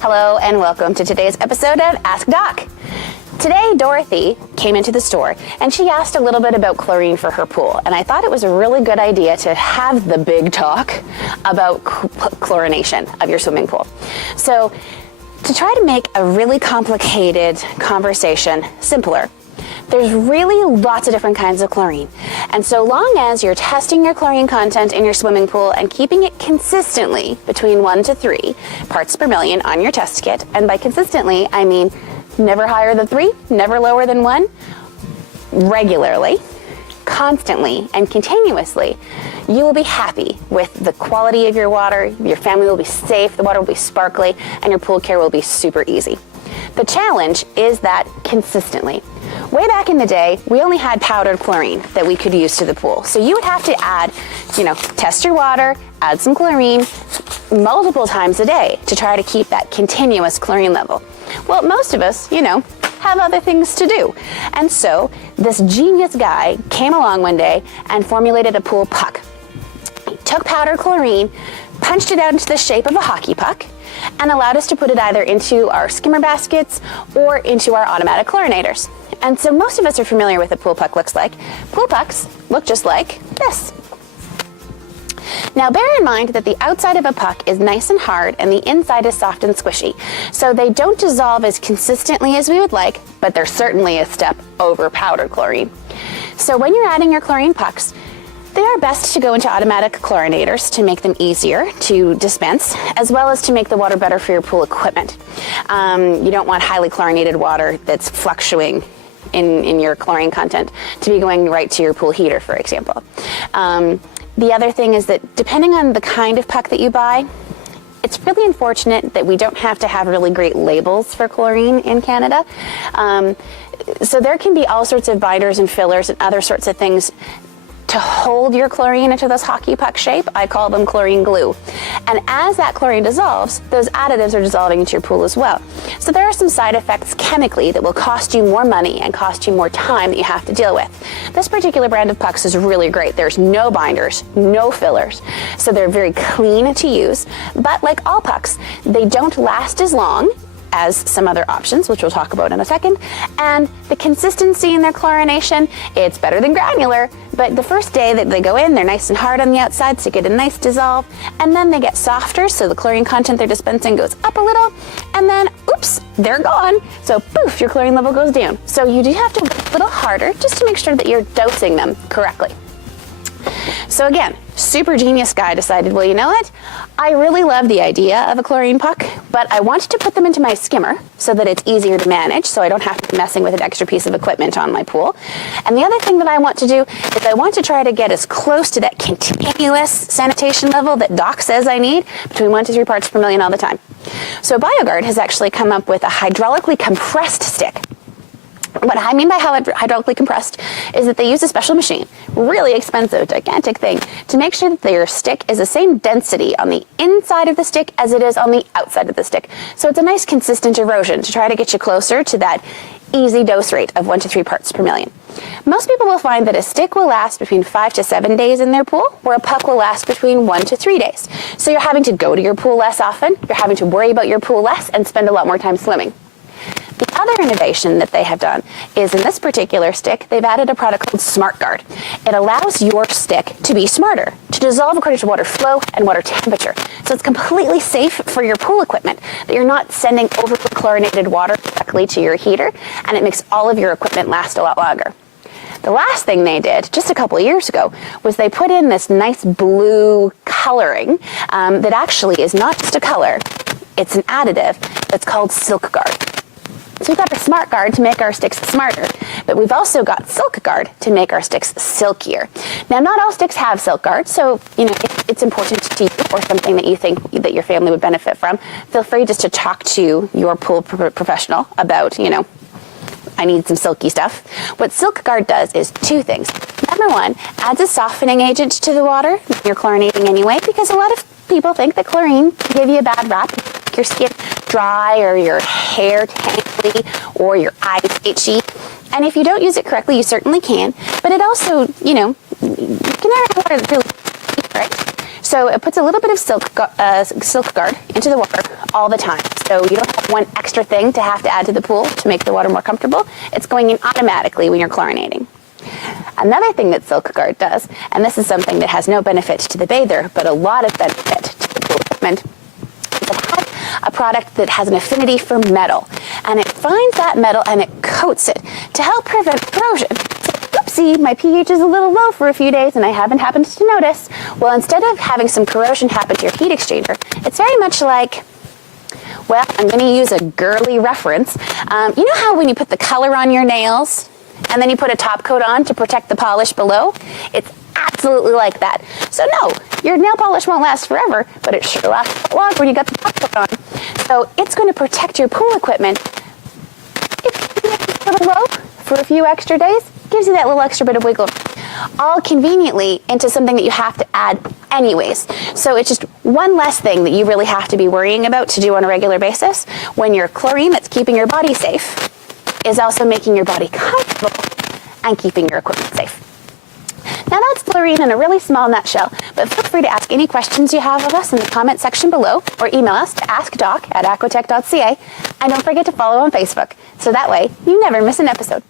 Hello and welcome to today's episode of Ask Doc. Today, Dorothy came into the store and she asked a little bit about chlorine for her pool. And I thought it was a really good idea to have the big talk about chlorination of your swimming pool. So to try to make a really complicated conversation simpler, there's really lots of different kinds of chlorine. And so long as you're testing your chlorine content in your swimming pool and keeping it consistently between 1 to 3 parts per million on your test kit, and by consistently, I mean never higher than 3, never lower than 1, regularly, constantly, and continuously, you will be happy with the quality of your water, your family will be safe, the water will be sparkly, and your pool care will be super easy. The challenge is that consistently. Way back in the day, we only had powdered chlorine that we could use to the pool. So you would have to add, test your water, add some chlorine multiple times a day to try to keep that continuous chlorine level. Well, most of us, have other things to do. And so this genius guy came along one day and formulated a pool puck. He took powdered chlorine, punched it out into the shape of a hockey puck, and allowed us to put it either into our skimmer baskets or into our automatic chlorinators. And so most of us are familiar with what a pool puck looks like. Pool pucks look just like this. Now bear in mind that the outside of a puck is nice and hard and the inside is soft and squishy. So they don't dissolve as consistently as we would like, but they're certainly a step over powdered chlorine. So when you're adding your chlorine pucks, they are best to go into automatic chlorinators to make them easier to dispense, as well as to make the water better for your pool equipment. You don't want highly chlorinated water that's fluctuating in your chlorine content to be going right to your pool heater, for example. The other thing is that depending on the kind of puck that you buy, it's really unfortunate that we don't have to have really great labels for chlorine in Canada. So there can be all sorts of binders and fillers and other sorts of things to hold your chlorine into this hockey puck shape. I call them chlorine glue. And as that chlorine dissolves, those additives are dissolving into your pool as well. So there are some side effects chemically that will cost you more money and cost you more time that you have to deal with. This particular brand of pucks is really great. There's no binders, no fillers. So they're very clean to use, but like all pucks, they don't last as long as some other options, which we'll talk about in a second. And the consistency in their chlorination, it's better than granular, but the first day that they go in, they're nice and hard on the outside, so you get a nice dissolve, and then they get softer, so the chlorine content they're dispensing goes up a little, and then, oops, they're gone. So poof, your chlorine level goes down. So you do have to work a little harder just to make sure that you're dosing them correctly. So again, super genius guy decided, well, you know what? I really love the idea of a chlorine puck, but I wanted to put them into my skimmer so that it's easier to manage, so I don't have to be messing with an extra piece of equipment on my pool. And the other thing that I want to do is I want to try to get as close to that continuous sanitation level that Doc says I need, between 1 to 3 parts per million all the time. So BioGuard has actually come up with a hydraulically compressed stick. What I mean by hydraulically compressed is that they use a special machine, really expensive, gigantic thing, to make sure that your stick is the same density on the inside of the stick as it is on the outside of the stick. So it's a nice consistent erosion to try to get you closer to that easy dose rate of 1 to 3 parts per million. Most people will find that a stick will last between 5 to 7 days in their pool, where a puck will last between 1 to 3 days. So you're having to go to your pool less often, you're having to worry about your pool less, and spend a lot more time swimming. The other innovation that they have done is in this particular stick, they've added a product called SmartGuard. It allows your stick to be smarter, to dissolve according to water flow and water temperature. So it's completely safe for your pool equipment, that you're not sending over-chlorinated water directly to your heater, and it makes all of your equipment last a lot longer. The last thing they did, just a couple of years ago, was they put in this nice blue coloring that actually is not just a color, it's an additive that's called SilkGuard. So we've got our SmartGuard to make our sticks smarter, but we've also got SilkGuard to make our sticks silkier. Now, not all sticks have SilkGuard, so if it's important to you or something that you think that your family would benefit from, feel free just to talk to your pool professional about, I need some silky stuff. What SilkGuard does is 2 things. Number 1, adds a softening agent to the water. You're chlorinating anyway, because a lot of people think that chlorine can give you a bad rap. Your skin dry or your hair tangly or your eyes itchy. And if you don't use it correctly, you certainly can. But it also, you can never have water that's really, right? So it puts a little bit of SilkGuard into the water all the time. So you don't have one extra thing to have to add to the pool to make the water more comfortable. It's going in automatically when you're chlorinating. Another thing that SilkGuard does, and this is something that has no benefit to the bather, but a lot of benefit to the pool equipment, is it has a product that has an affinity for metal. And it finds that metal and it coats it to help prevent corrosion. So, oopsie, my pH is a little low for a few days and I haven't happened to notice. Well, instead of having some corrosion happen to your heat exchanger, it's very much like, well, I'm going to use a girly reference. You know how when you put the color on your nails and then you put a top coat on to protect the polish below? It's absolutely like that. So no, your nail polish won't last forever, but it sure lasts long when you got the top coat on. So it's going to protect your pool equipment. If it's a little low for a few extra days, gives you that little extra bit of wiggle room. All conveniently into something that you have to add anyways. So it's just one less thing that you really have to be worrying about to do on a regular basis when your chlorine that's keeping your body safe is also making your body comfortable and keeping your equipment safe. Now that's chlorine in a really small nutshell, but feel free to ask any questions you have of us in the comment section below or email us to askdoc@aquatech.ca, and don't forget to follow on Facebook, so that way you never miss an episode.